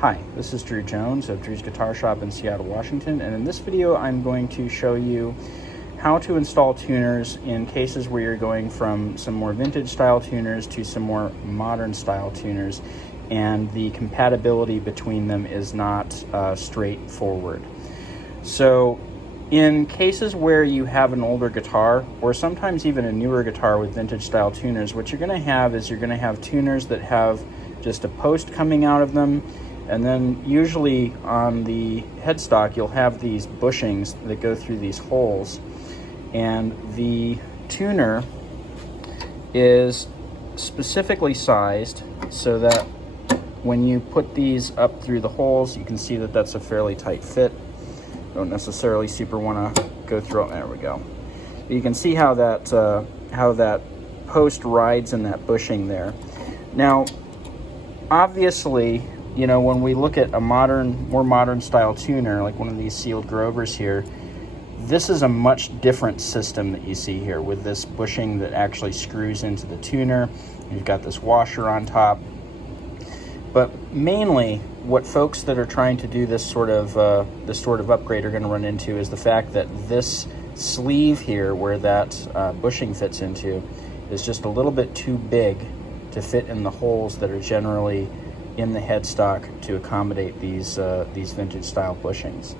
Hi, this is Drew Jones of Drew's Guitar Shop in Seattle, Washington, and in this video I'm going to show you how to install tuners in cases where you're going from some more vintage style tuners to some more modern style tuners, and the compatibility between them is not straightforward. So in cases where you have an older guitar, or sometimes even a newer guitar with vintage style tuners, what you're going to have is you're going to have tuners that have just a post coming out of them. And then usually on the headstock, you'll have these bushings that go through these holes. And the tuner is specifically sized so that when you put these up through the holes, you can see that that's a fairly tight fit. Don't necessarily super want to go through it. There we go. You can see how that post rides in that bushing there. Now, obviously, you know, when we look at a more modern style tuner, like one of these sealed Grovers here, this is a much different system that you see here with this bushing that actually screws into the tuner. You've got this washer on top. But mainly what folks that are trying to do this sort of upgrade are going to run into is the fact that this sleeve here, where that bushing fits into, is just a little bit too big to fit in the holes that are generally in the headstock to accommodate these vintage style bushings.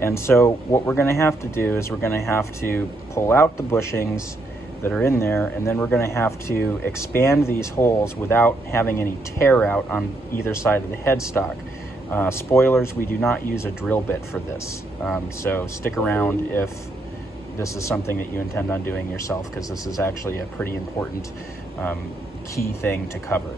And so what we're going to have to do is we're going to have to pull out the bushings that are in there, and then we're going to have to expand these holes without having any tear out on either side of the headstock. Spoilers, we do not use a drill bit for this, so stick around if this is something that you intend on doing yourself, because this is actually a pretty important key thing to cover.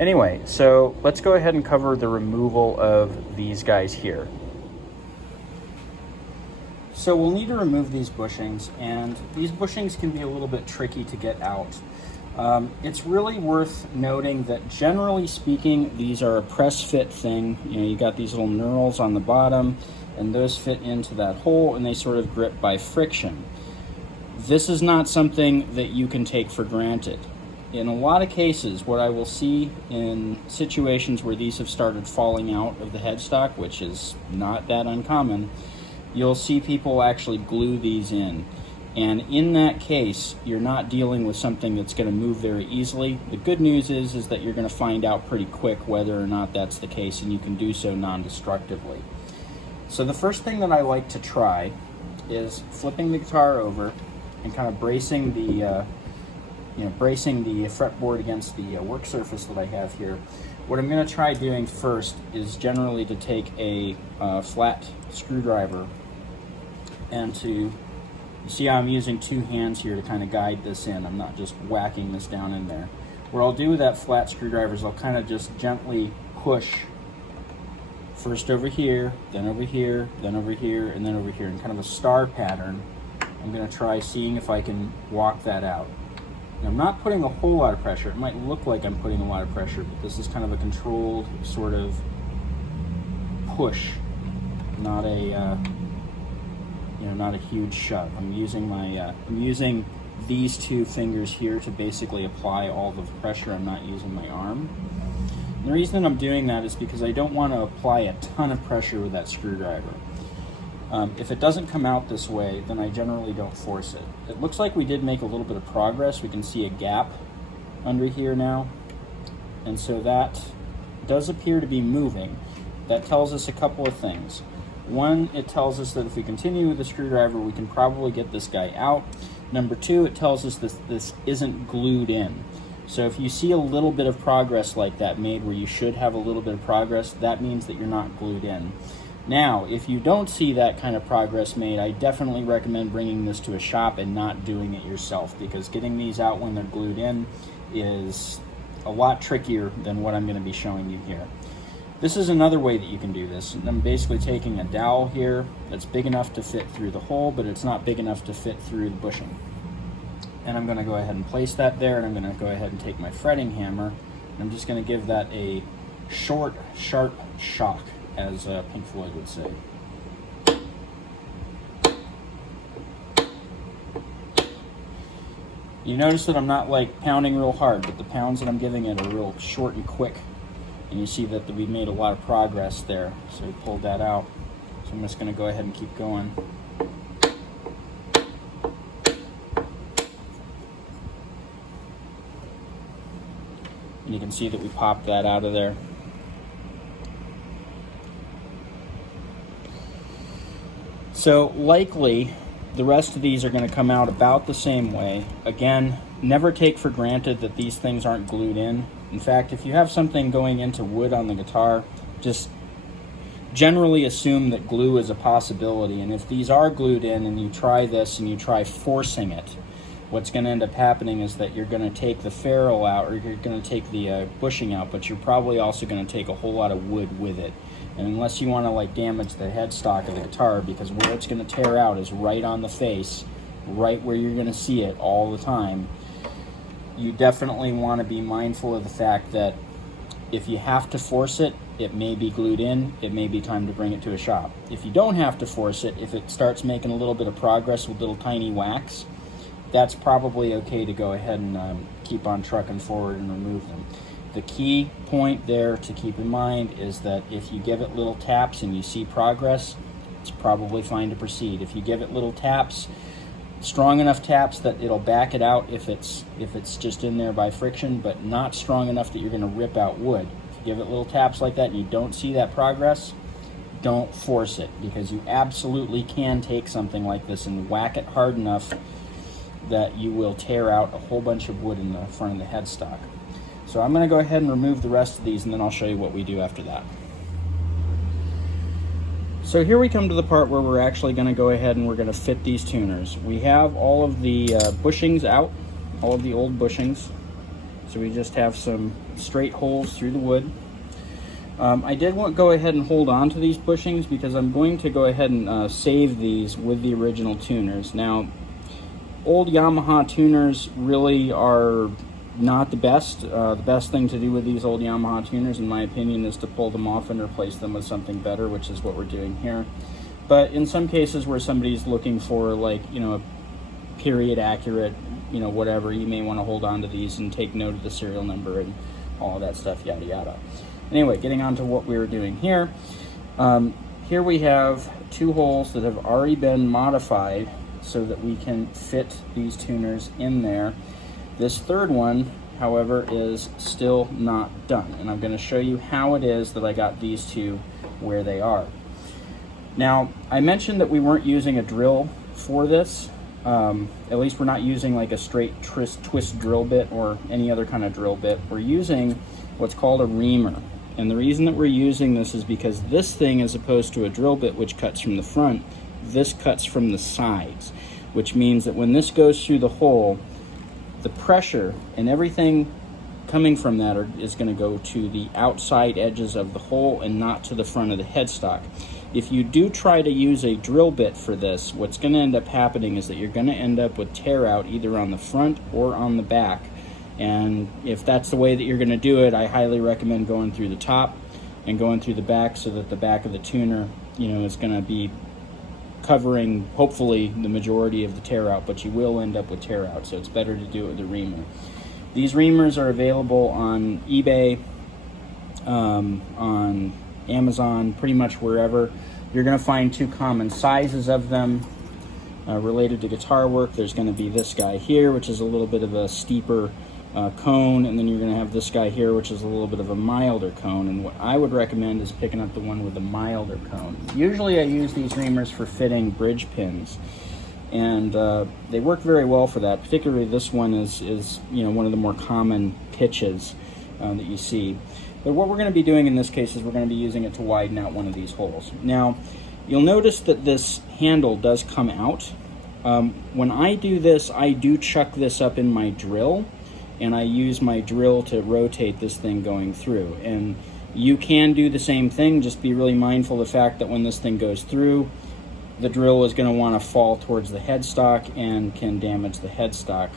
Anyway, so let's go ahead and cover the removal of these guys here. So we'll need to remove these bushings, and these bushings can be a little bit tricky to get out. It's really worth noting that generally speaking, these are a press fit thing. You know, you got these little knurls on the bottom, and those fit into that hole, and they sort of grip by friction. This is not something that you can take for granted. In a lot of cases, what I will see in situations where these have started falling out of the headstock, which is not that uncommon, you'll see people actually glue these in. And in that case, you're not dealing with something that's going to move very easily. The good news is that you're going to find out pretty quick whether or not that's the case, and you can do so non-destructively. So the first thing that I like to try is flipping the guitar over and kind of bracing the fretboard against the work surface that I have here. What I'm going to try doing first is generally to take a flat screwdriver and you see how I'm using two hands here to kind of guide this in. I'm not just whacking this down in there. What I'll do with that flat screwdriver is I'll kind of just gently push first over here, then over here, then over here, and then over here in kind of a star pattern. I'm going to try seeing if I can walk that out. I'm not putting a whole lot of pressure. It might look like I'm putting a lot of pressure, but this is kind of a controlled sort of push, not a not a huge shove. I'm using these two fingers here to basically apply all the pressure. I'm not using my arm. And the reason that I'm doing that is because I don't want to apply a ton of pressure with that screwdriver. If it doesn't come out this way, then I generally don't force it. It looks like we did make a little bit of progress. We can see a gap under here now. And so that does appear to be moving. That tells us a couple of things. One, it tells us that if we continue with the screwdriver, we can probably get this guy out. Number two, it tells us this isn't glued in. So if you see a little bit of progress like that made where you should have a little bit of progress, that means that you're not glued in. Now, if you don't see that kind of progress made, I definitely recommend bringing this to a shop and not doing it yourself, because getting these out when they're glued in is a lot trickier than what I'm going to be showing you here. This is another way that you can do this. I'm basically taking a dowel here that's big enough to fit through the hole, but it's not big enough to fit through the bushing. And I'm going to go ahead and place that there, and I'm going to go ahead and take my fretting hammer, and I'm just going to give that a short, sharp shock, as Pink Floyd would say. You notice that I'm not like pounding real hard, but the pounds that I'm giving it are real short and quick. And you see that we made a lot of progress there. So we pulled that out. So I'm just going to go ahead and keep going. And you can see that we popped that out of there. So likely the rest of these are going to come out about the same way. Again, never take for granted that these things aren't glued in. In fact, if you have something going into wood on the guitar, just generally assume that glue is a possibility. And if these are glued in and you try this and you try forcing it, what's going to end up happening is that you're going to take the ferrule out, or you're going to take the bushing out, but you're probably also going to take a whole lot of wood with it. And unless you want to like damage the headstock of the guitar, because where it's going to tear out is right on the face, right where you're going to see it all the time, you definitely want to be mindful of the fact that if you have to force it, it may be glued in, it may be time to bring it to a shop. If you don't have to force it, if it starts making a little bit of progress with little tiny whacks, that's probably okay to go ahead and keep on trucking forward and remove them. The key point there to keep in mind is that if you give it little taps and you see progress, it's probably fine to proceed. If you give it little taps, strong enough taps that it'll back it out if it's just in there by friction, but not strong enough that you're going to rip out wood. If you give it little taps like that and you don't see that progress, don't force it, because you absolutely can take something like this and whack it hard enough that you will tear out a whole bunch of wood in the front of the headstock. So I'm going to go ahead and remove the rest of these, and then I'll show you what we do after that. So here we come to the part where we're actually going to go ahead and we're going to fit these tuners. We have all of the bushings out, all of the old bushings. So we just have some straight holes through the wood. I did want to go ahead and hold on to these bushings because I'm going to go ahead and save these with the original tuners. Now, old Yamaha tuners really are not the best. The best thing to do with these old Yamaha tuners, in my opinion, is to pull them off and replace them with something better, which is what we're doing here. But in some cases where somebody's looking for, like, you know, a period accurate, you know, whatever, you may want to hold on to these and take note of the serial number and all of that stuff, yada yada. Anyway, getting on to what we were doing here. Here we have two holes that have already been modified so that we can fit these tuners in there. This third one, however, is still not done, and I'm going to show you how it is that I got these two where they are. Now, I mentioned that we weren't using a drill for this. At least we're not using like a straight twist drill bit or any other kind of drill bit. We're using what's called a reamer. And the reason that we're using this is because this thing, as opposed to a drill bit which cuts from the front, this cuts from the sides, which means that when this goes through the hole, the pressure and everything coming from that is going to go to the outside edges of the hole and not to the front of the headstock. If you do try to use a drill bit for this, what's going to end up happening is that you're going to end up with tear out either on the front or on the back. And if that's the way that you're going to do it, I highly recommend going through the top and going through the back, so that the back of the tuner, you know, is going to be covering hopefully the majority of the tear out, but you will end up with tear out, so it's better to do it with a reamer. These reamers are available on eBay, on Amazon, pretty much wherever. You're going to find two common sizes of them related to guitar work. There's going to be this guy here, which is a little bit of a steeper cone, and then you're going to have this guy here, which is a little bit of a milder cone. And what I would recommend is picking up the one with the milder cone. Usually I use these reamers for fitting bridge pins, and they work very well for that. Particularly this one is you know, one of the more common pitches that you see. But what we're going to be doing in this case is we're going to be using it to widen out one of these holes. Now, you'll notice that this handle does come out. When I do this, I do chuck this up in my drill, and I use my drill to rotate this thing going through. And you can do the same thing, just be really mindful of the fact that when this thing goes through, the drill is going to want to fall towards the headstock and can damage the headstock.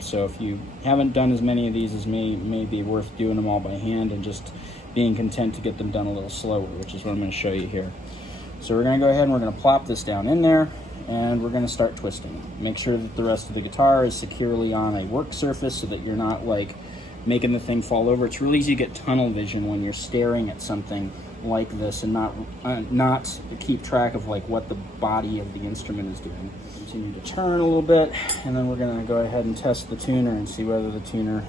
So if you haven't done as many of these as me, it may be worth doing them all by hand and just being content to get them done a little slower, which is what I'm going to show you here. So we're going to go ahead and we're going to plop this down in there, and we're going to start twisting. Make sure that the rest of the guitar is securely on a work surface so that you're not like making the thing fall over. It's really easy to get tunnel vision when you're staring at something like this and not keep track of like what the body of the instrument is doing. Continue to turn a little bit, and then we're going to go ahead and test the tuner and see whether the tuner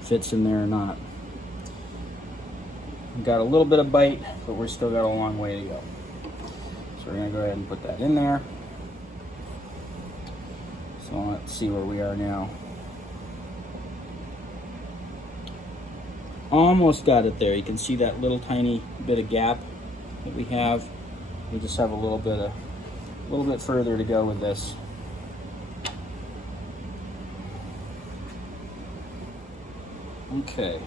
fits in there or not. We've got a little bit of bite, but we're still got a long way to go. So we're going to go ahead and put that in there. So let's see where we are now. Almost got it there. You can see that little tiny bit of gap that we have. We just have a little bit further to go with this. Okay.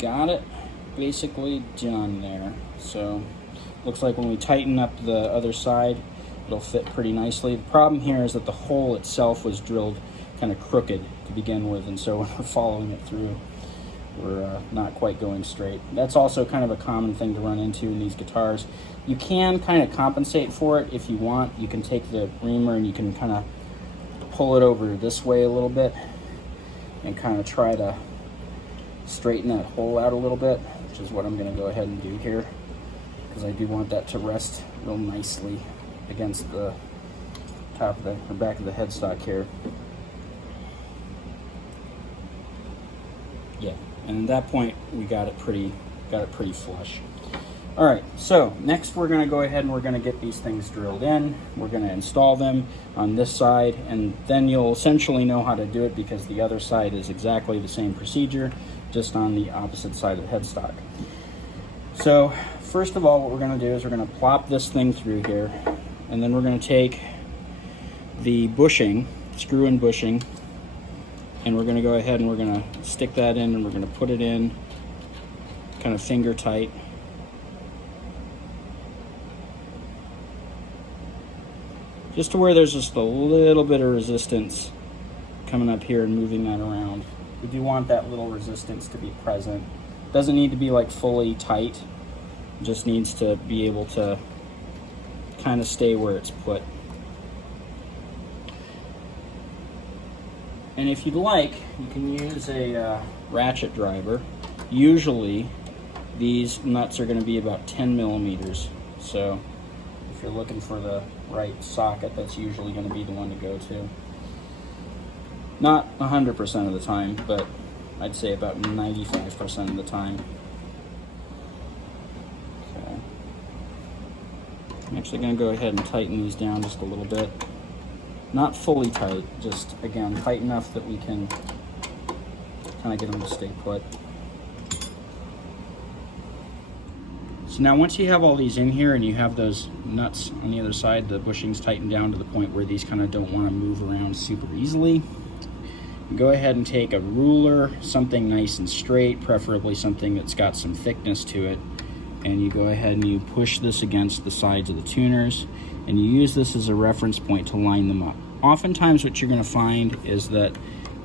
Got it basically done there. So looks like when we tighten up the other side, it'll fit pretty nicely. The problem here is that the hole itself was drilled kind of crooked to begin with, and so when we're following it through, we're not quite going straight. That's also kind of a common thing to run into in these guitars. You can kind of compensate for it if you want. You can take the reamer and you can kind of pull it over this way a little bit and kind of try to straighten that hole out a little bit, which is what I'm going to go ahead and do here, because I do want that to rest real nicely against the top of the back of the headstock here. Yeah, and at that point we got it pretty flush. All right, so next we're going to go ahead and we're going to get these things drilled in. We're going to install them on this side, and then you'll essentially know how to do it because the other side is exactly the same procedure, just on the opposite side of the headstock. So first of all, what we're going to do is we're going to plop this thing through here, and then we're going to take the bushing, screw-in bushing, and we're going to go ahead and we're going to stick that in, and we're going to put it in kind of finger tight. Just to where there's just a little bit of resistance coming up here and moving that around. We do want that little resistance to be present. Doesn't need to be like fully tight, just needs to be able to kind of stay where it's put. And if you'd like, you can use a ratchet driver. Usually these nuts are going to be about 10 millimeters. So if you're looking for the right socket, that's usually going to be the one to go to. Not 100% of the time, but I'd say about 95% of the time. Okay. I'm actually going to go ahead and tighten these down just a little bit. Not fully tight, just again tight enough that we can kind of get them to stay put. So now once you have all these in here and you have those nuts on the other side, the bushings tightened down to the point where these kind of don't want to move around super easily, go ahead and take a ruler, something nice and straight, preferably something that's got some thickness to it, and you go ahead and you push this against the sides of the tuners, and you use this as a reference point to line them up. Oftentimes what you're going to find is that,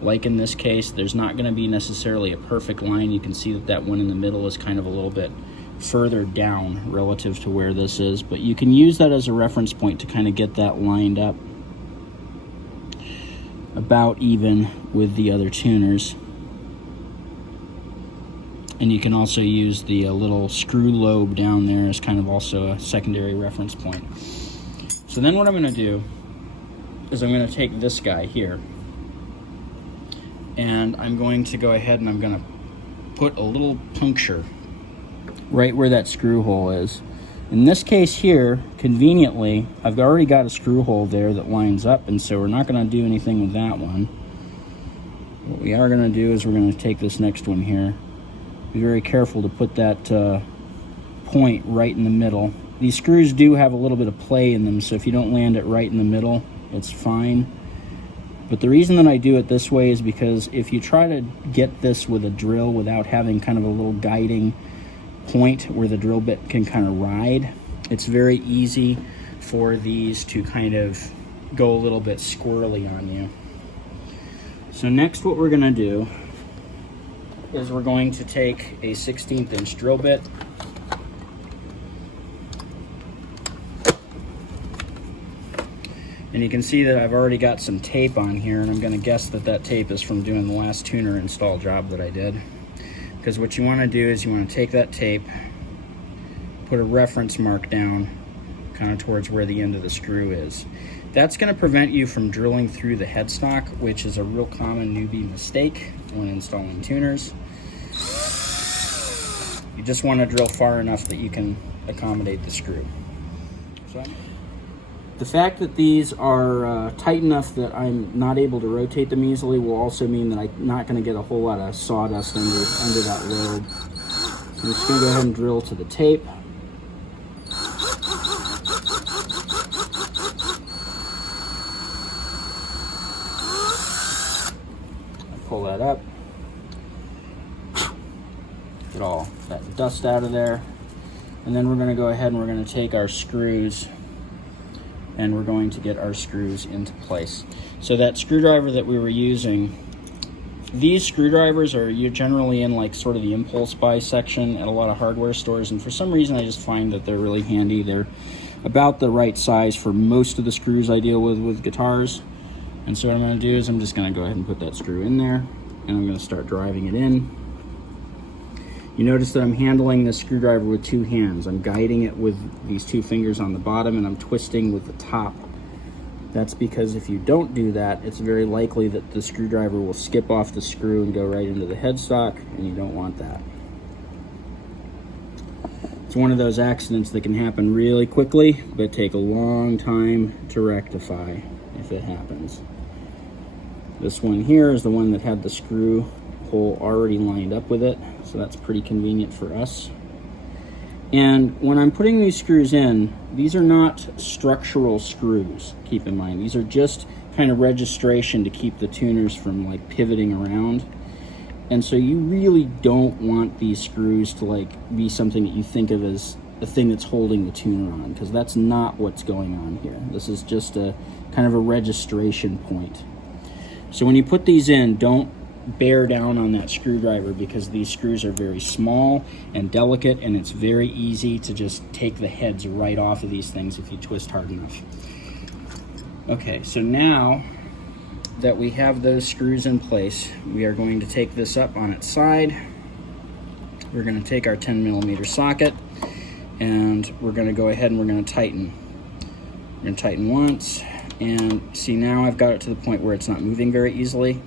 like in this case, there's not going to be necessarily a perfect line. You can see that that one in the middle is kind of a little bit further down relative to where this is, but you can use that as a reference point to kind of get that lined up about even with the other tuners. And you can also use the little screw lobe down there as kind of also a secondary reference point. So then what I'm going to do is I'm going to take this guy here, and I'm going to go ahead and I'm going to put a little puncture right where that screw hole is. In this case here, conveniently, I've already got a screw hole there that lines up, and so we're not going to do anything with that one. What we are going to do is we're going to take this next one here. Be very careful to put that point right in the middle. These screws do have a little bit of play in them, so if you don't land it right in the middle, it's fine. But the reason that I do it this way is because if you try to get this with a drill without having kind of a little guiding point where the drill bit can kind of ride, it's very easy for these to kind of go a little bit squirrely on you. So next what we're going to do is we're going to take a 1/16 inch drill bit, And you can see that I've already got some tape on here, and I'm going to guess that that tape is from doing the last tuner install job that I did. Because what you want to do is you want to take that tape, put a reference mark down kind of towards where the end of the screw is. That's going to prevent you from drilling through the headstock, which is a real common newbie mistake when installing tuners. You just want to drill far enough that you can accommodate the screw. The fact that these are tight enough that I'm not able to rotate them easily will also mean that I'm not going to get a whole lot of sawdust under that load. So I'm just going to go ahead and drill to the tape. Pull that up. Get all that dust out of there. And then we're going to go ahead and we're going to take our screws and we're going to get our screws into place. So that screwdriver that we were using, these screwdrivers are generally in like sort of the impulse buy section at a lot of hardware stores, and for some reason I just find that they're really handy. They're about the right size for most of the screws I deal with guitars. And so what I'm going to do is I'm just going to go ahead and put that screw in there, and I'm going to start driving it in. You notice that I'm handling this screwdriver with two hands. I'm guiding it with these two fingers on the bottom, and I'm twisting with the top. That's because if you don't do that, it's very likely that the screwdriver will skip off the screw and go right into the headstock, and you don't want that. It's one of those accidents that can happen really quickly, but take a long time to rectify if it happens. This one here is the one that had the screw hole already lined up with it, so that's pretty convenient for us. And when I'm putting these screws in, these are not structural screws, keep in mind. These are just kind of registration to keep the tuners from like pivoting around. And so you really don't want these screws to like be something that you think of as the thing that's holding the tuner on, because that's not what's going on here. This is just a kind of a registration point. So when you put these in, don't bear down on that screwdriver, because these screws are very small and delicate, and it's very easy to just take the heads right off of these things if you twist hard enough. Okay, so now that we have those screws in place, we are going to take this up on its side. We're going to take our 10mm socket, and we're going to go ahead and we're going to tighten. We're going to tighten once, and see, now I've got it to the point where it's not moving very easily.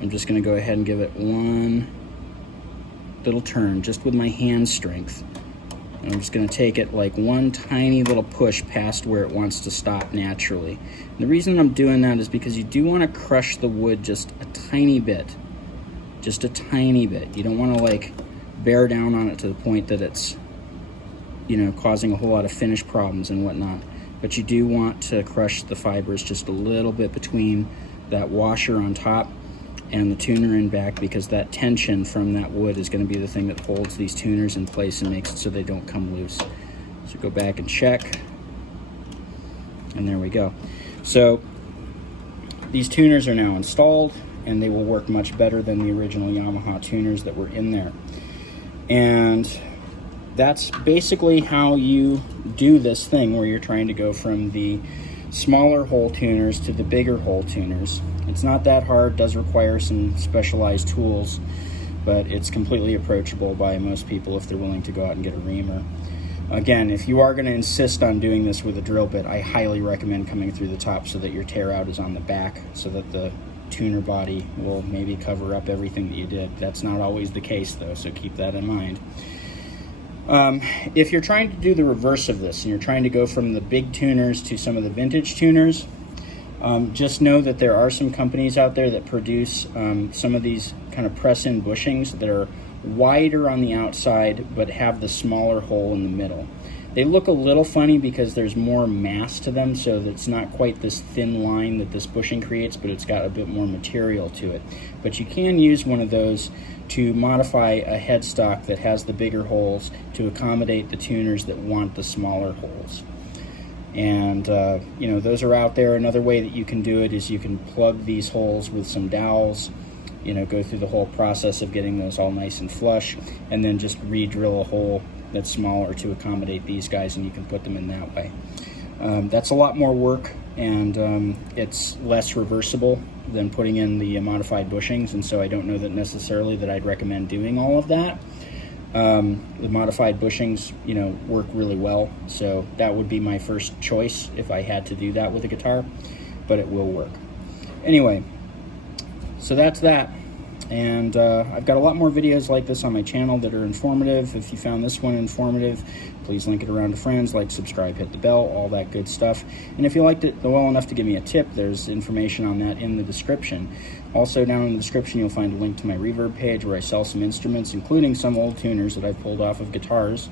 I'm just going to go ahead and give it one little turn just with my hand strength. And I'm just going to take it like one tiny little push past where it wants to stop naturally. And the reason I'm doing that is because you do want to crush the wood just a tiny bit. Just a tiny bit. You don't want to like bear down on it to the point that it's, you know, causing a whole lot of finish problems and whatnot. But you do want to crush the fibers just a little bit between that washer on top and the tuner in back, because that tension from that wood is going to be the thing that holds these tuners in place and makes it so they don't come loose. So go back and check, and there we go. So these tuners are now installed, and they will work much better than the original Yamaha tuners that were in there. And that's basically how you do this thing where you're trying to go from the smaller hole tuners to the bigger hole tuners. It's not that hard, does require some specialized tools, but it's completely approachable by most people if they're willing to go out and get a reamer. Again, if you are going to insist on doing this with a drill bit, I highly recommend coming through the top so that your tear out is on the back, so that the tuner body will maybe cover up everything that you did. That's not always the case though, so keep that in mind. If you're trying to do the reverse of this, and you're trying to go from the big tuners to some of the vintage tuners, just know that there are some companies out there that produce some of these kind of press-in bushings that are wider on the outside but have the smaller hole in the middle. They look a little funny because there's more mass to them, so that it's not quite this thin line that this bushing creates, but it's got a bit more material to it. But you can use one of those to modify a headstock that has the bigger holes to accommodate the tuners that want the smaller holes. And you know, those are out there. Another way that you can do it is you can plug these holes with some dowels, you know, go through the whole process of getting those all nice and flush, and then just re-drill a hole that's smaller to accommodate these guys, and you can put them in that way. That's a lot more work, and it's less reversible than putting in the modified bushings, and so I don't know that necessarily that I'd recommend doing all of that. The modified bushings, you know, work really well, so that would be my first choice if I had to do that with a guitar, but it will work. Anyway, so that's that. And I've got a lot more videos like this on my channel that are informative. If you found this one informative, please link it around to friends, like, subscribe, hit the bell, all that good stuff. And if you liked it well enough to give me a tip, there's information on that in the description. Also, down in the description, you'll find a link to my Reverb page where I sell some instruments, including some old tuners that I've pulled off of guitars.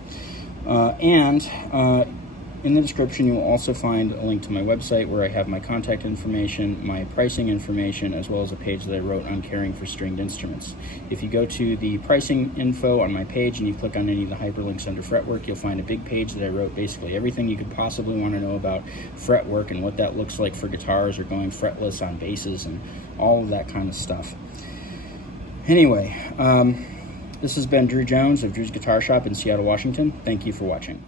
In the description, you will also find a link to my website where I have my contact information, my pricing information, as well as a page that I wrote on caring for stringed instruments. If you go to the pricing info on my page and you click on any of the hyperlinks under fretwork, you'll find a big page that I wrote basically everything you could possibly want to know about fretwork and what that looks like for guitars or going fretless on basses and all of that kind of stuff. Anyway, this has been Drew Jones of Drew's Guitar Shop in Seattle, Washington. Thank you for watching.